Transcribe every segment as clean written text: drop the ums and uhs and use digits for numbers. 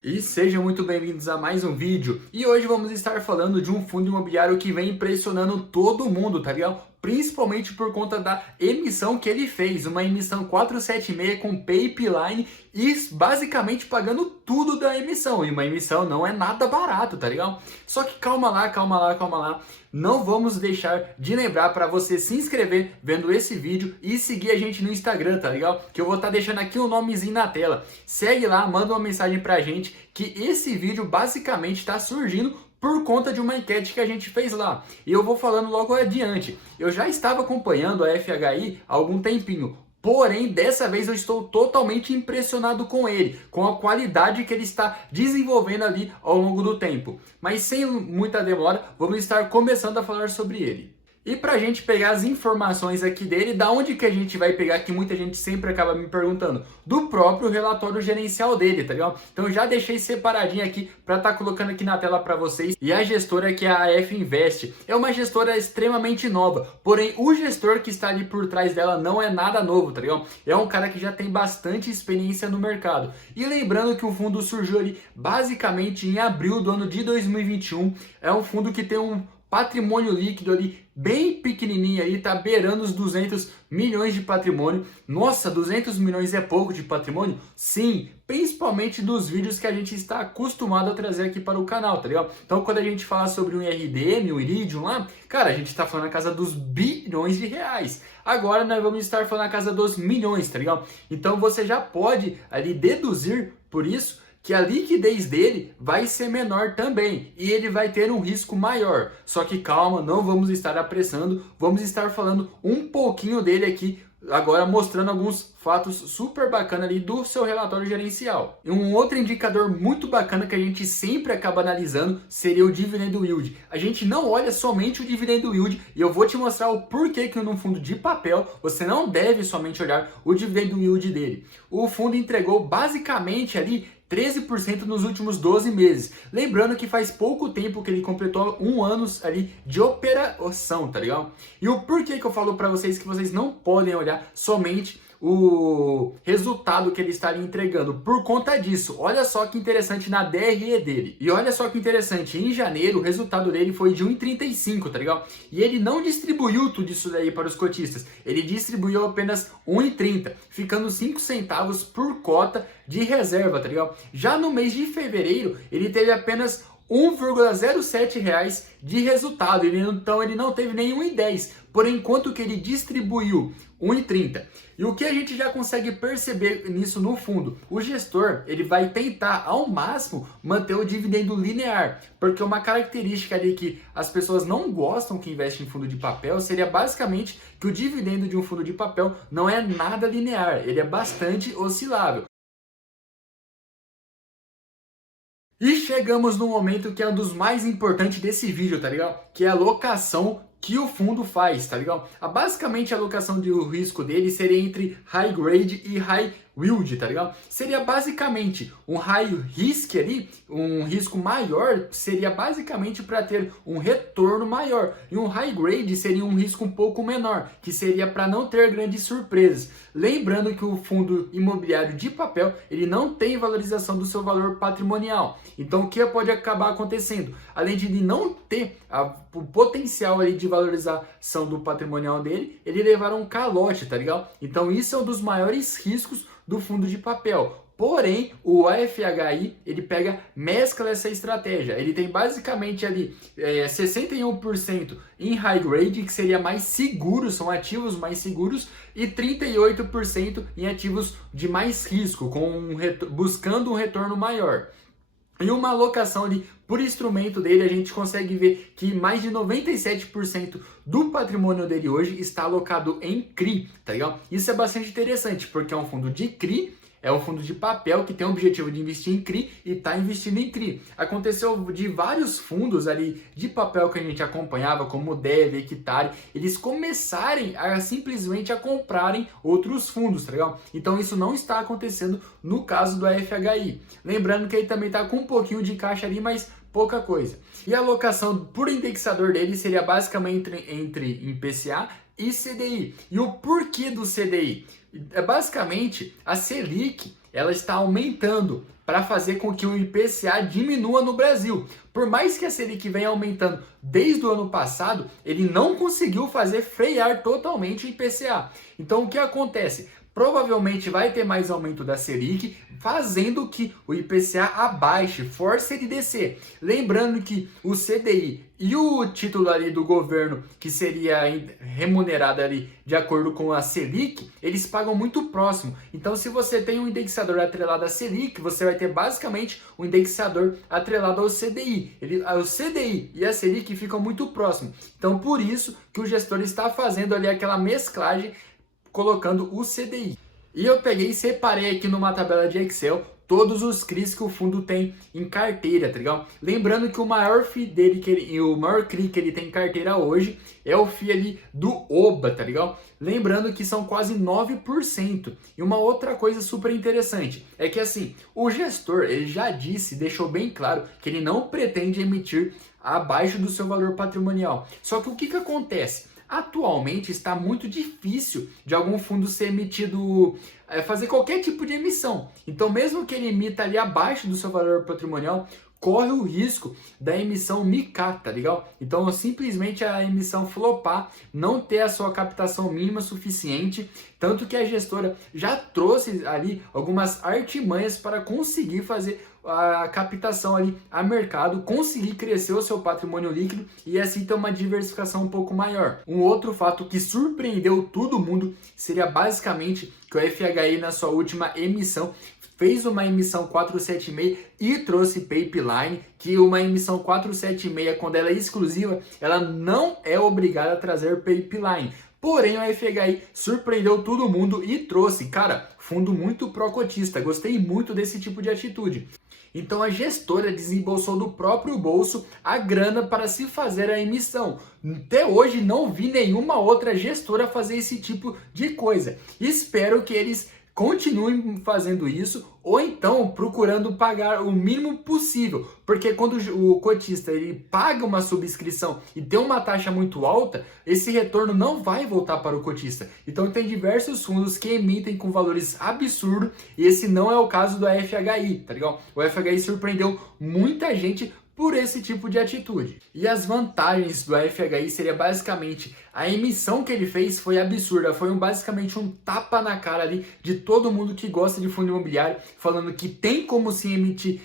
E sejam muito bem-vindos a mais um vídeo. E hoje vamos estar falando de um fundo imobiliário que vem impressionando todo mundo, tá ligado? Principalmente por conta da emissão que ele fez, uma emissão 476 com pipeline e basicamente pagando tudo da emissão. E uma emissão não é nada barato, tá ligado? Só que calma lá, calma lá, calma lá. Não vamos deixar de lembrar para você se inscrever vendo esse vídeo e seguir a gente no Instagram, tá legal? Que eu vou estar deixando aqui o nomezinho na tela. Segue lá, manda uma mensagem pra gente que esse vídeo basicamente está surgindo por conta de uma enquete que a gente fez lá. E eu vou falando logo adiante. Eu já estava acompanhando a FHI há algum tempinho. Porém, dessa vez eu estou totalmente impressionado com ele, com a qualidade que ele está desenvolvendo ali ao longo do tempo. Mas sem muita demora, vamos estar começando a falar sobre ele. E para a gente pegar as informações aqui dele, da onde que a gente vai pegar, que muita gente sempre acaba me perguntando, do próprio relatório gerencial dele, tá ligado? Então eu já deixei separadinho aqui para estar colocando aqui na tela para vocês. E a gestora que é a AF Invest é uma gestora extremamente nova, porém o gestor que está ali por trás dela não é nada novo, tá ligado? É um cara que já tem bastante experiência no mercado. E lembrando que o fundo surgiu ali basicamente em abril do ano de 2021, é um fundo que tem um patrimônio líquido ali bem pequenininho aí, tá beirando os 200 milhões de patrimônio. Nossa, 200 milhões é pouco de patrimônio? Sim, principalmente dos vídeos que a gente está acostumado a trazer aqui para o canal, tá ligado? Então quando a gente fala sobre um IRDM, um Iridium lá, cara, a gente está falando na casa dos bilhões de reais. Agora nós vamos estar falando na casa dos milhões, tá ligado? Então você já pode ali deduzir por isso que a liquidez dele vai ser menor também e ele vai ter um risco maior. Só que calma, não vamos estar apressando, vamos estar falando um pouquinho dele aqui agora, mostrando alguns fatos super bacana ali do seu relatório gerencial. E um outro indicador muito bacana que a gente sempre acaba analisando seria o dividendo yield. A gente não olha somente o dividendo yield e eu vou te mostrar o porquê que num fundo de papel você não deve somente olhar o dividendo yield dele. O fundo entregou basicamente ali 13% nos últimos 12 meses. Lembrando que faz pouco tempo que ele completou um ano ali de operação, tá ligado? E o porquê que eu falo para vocês que vocês não podem olhar somente o resultado que ele está ali entregando. Por conta disso, olha só que interessante na DRE dele. E olha só que interessante, em janeiro o resultado dele foi de 1,35, tá ligado? E ele não distribuiu tudo isso daí para os cotistas. Ele distribuiu apenas 1,30, ficando 5 centavos por cota de reserva, tá ligado? Já no mês de fevereiro, ele teve apenas R$ 1,07 de resultado, então ele não teve nenhum 1,10, porém enquanto que ele distribuiu 1,30. E o que a gente já consegue perceber nisso no fundo? O gestor ele vai tentar ao máximo manter o dividendo linear, porque uma característica ali que as pessoas não gostam que investem em fundo de papel seria basicamente que o dividendo de um fundo de papel não é nada linear, ele é bastante oscilável. E chegamos no momento que é um dos mais importantes desse vídeo, tá ligado? Que é a alocação que o fundo faz, tá ligado? Basicamente a alocação de risco dele seria entre high grade e high yield, tá ligado? Seria basicamente um high risk ali, um risco maior, seria basicamente para ter um retorno maior. E um high grade seria um risco um pouco menor, que seria para não ter grandes surpresas. Lembrando que o fundo imobiliário de papel, ele não tem valorização do seu valor patrimonial. Então o que pode acabar acontecendo? Além de ele não ter o potencial ali de valorização do patrimonial dele, ele levar um calote, tá ligado? Então isso é um dos maiores riscos do fundo de papel. Porém, o AFHI, ele mescla essa estratégia. Ele tem basicamente ali 61% em high grade, que seria mais seguro, são ativos mais seguros, e 38% em ativos de mais risco, buscando um retorno maior. E uma alocação ali por instrumento dele, a gente consegue ver que mais de 97% do patrimônio dele hoje está alocado em CRI, tá ligado? Isso é bastante interessante, porque é um fundo de CRI, é um fundo de papel que tem o objetivo de investir em CRI e está investindo em CRI. Aconteceu de vários fundos ali de papel que a gente acompanhava, como o DEV, Equitare, eles começarem a simplesmente a comprarem outros fundos, tá legal? Então isso não está acontecendo no caso do FHI. Lembrando que ele também está com um pouquinho de caixa ali, mas pouca coisa. E a alocação por indexador dele seria basicamente entre IPCA e CDI. E o porquê do CDI? Basicamente, a Selic ela está aumentando para fazer com que o IPCA diminua no Brasil. Por mais que a Selic venha aumentando desde o ano passado, ele não conseguiu fazer frear totalmente o IPCA. Então o que acontece? Provavelmente vai ter mais aumento da Selic, fazendo que o IPCA abaixe, force ele descer. Lembrando que o CDI e o título ali do governo, que seria remunerado ali de acordo com a Selic, eles pagam muito próximo. Então, se você tem um indexador atrelado à Selic, você vai ter basicamente um indexador atrelado ao CDI. O CDI e a Selic ficam muito próximos. Então, por isso que o gestor está fazendo ali aquela mesclagem, colocando o CDI. E eu peguei e separei aqui numa tabela de Excel todos os CRIs que o fundo tem em carteira, tá ligado? Lembrando que o maior FII dele, o maior CRI que ele tem em carteira hoje é o FII ali do OBA, tá ligado? Lembrando que são quase 9%. E uma outra coisa super interessante é que assim, o gestor, ele já disse, deixou bem claro que ele não pretende emitir abaixo do seu valor patrimonial. Só que o que acontece? Atualmente está muito difícil de algum fundo ser emitido, fazer qualquer tipo de emissão. Então, mesmo que ele emita ali abaixo do seu valor patrimonial, corre o risco da emissão micar, tá legal? Então, simplesmente a emissão flopar, não ter a sua captação mínima suficiente, tanto que a gestora já trouxe ali algumas artimanhas para conseguir fazer a captação ali a mercado, conseguir crescer o seu patrimônio líquido e assim ter uma diversificação um pouco maior. Um outro fato que surpreendeu todo mundo seria basicamente que o FHI na sua última emissão fez uma emissão 476 e trouxe pipeline, que uma emissão 476, quando ela é exclusiva, ela não é obrigada a trazer pipeline. Porém, o FHI surpreendeu todo mundo e trouxe, cara, fundo muito pró-cotista. Gostei muito desse tipo de atitude. Então a gestora desembolsou do próprio bolso a grana para se fazer a emissão. Até hoje não vi nenhuma outra gestora fazer esse tipo de coisa. Espero que eles continuem fazendo isso ou então procurando pagar o mínimo possível, porque quando o cotista ele paga uma subscrição e tem uma taxa muito alta, esse retorno não vai voltar para o cotista. Então tem diversos fundos que emitem com valores absurdos e esse não é o caso do FHI, tá ligado? O FHI surpreendeu muita gente por esse tipo de atitude. E as vantagens do FHI seria basicamente a emissão que ele fez foi absurda, foi basicamente um tapa na cara ali de todo mundo que gosta de fundo imobiliário, falando que tem como se emitir,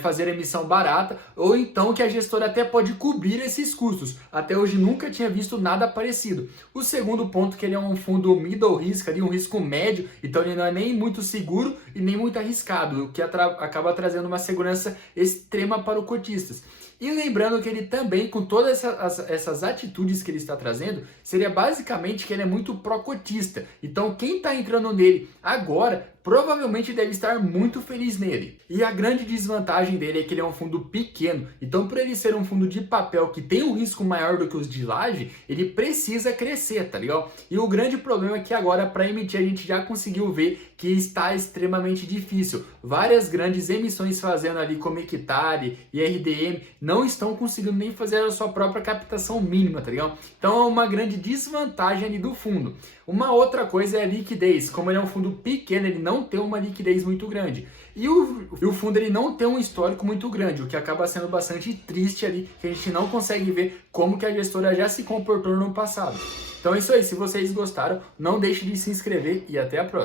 fazer emissão barata, ou então que a gestora até pode cobrir esses custos. Até hoje nunca tinha visto nada parecido. O segundo ponto que ele é um fundo middle risk, ali, um risco médio, então ele não é nem muito seguro e nem muito arriscado, o que acaba trazendo uma segurança extrema para os cotistas. E lembrando que ele também, com todas essas atitudes que ele está trazendo, seria basicamente que ele é muito pró-cotista. Então quem está entrando nele agora provavelmente deve estar muito feliz nele. E a grande desvantagem dele é que ele é um fundo pequeno. Então, por ele ser um fundo de papel que tem um risco maior do que os de laje, ele precisa crescer, tá ligado? E o grande problema é que agora, para emitir, a gente já conseguiu ver que está extremamente difícil. Várias grandes emissões fazendo ali como Hectare e RDM não estão conseguindo nem fazer a sua própria captação mínima, tá ligado? Então é uma grande desvantagem ali do fundo. Uma outra coisa é a liquidez. Como ele é um fundo pequeno, ele não tem uma liquidez muito grande. E o fundo ele não tem um histórico muito grande, o que acaba sendo bastante triste ali, que a gente não consegue ver como que a gestora já se comportou no passado. Então é isso aí, se vocês gostaram, não deixe de se inscrever e até a próxima.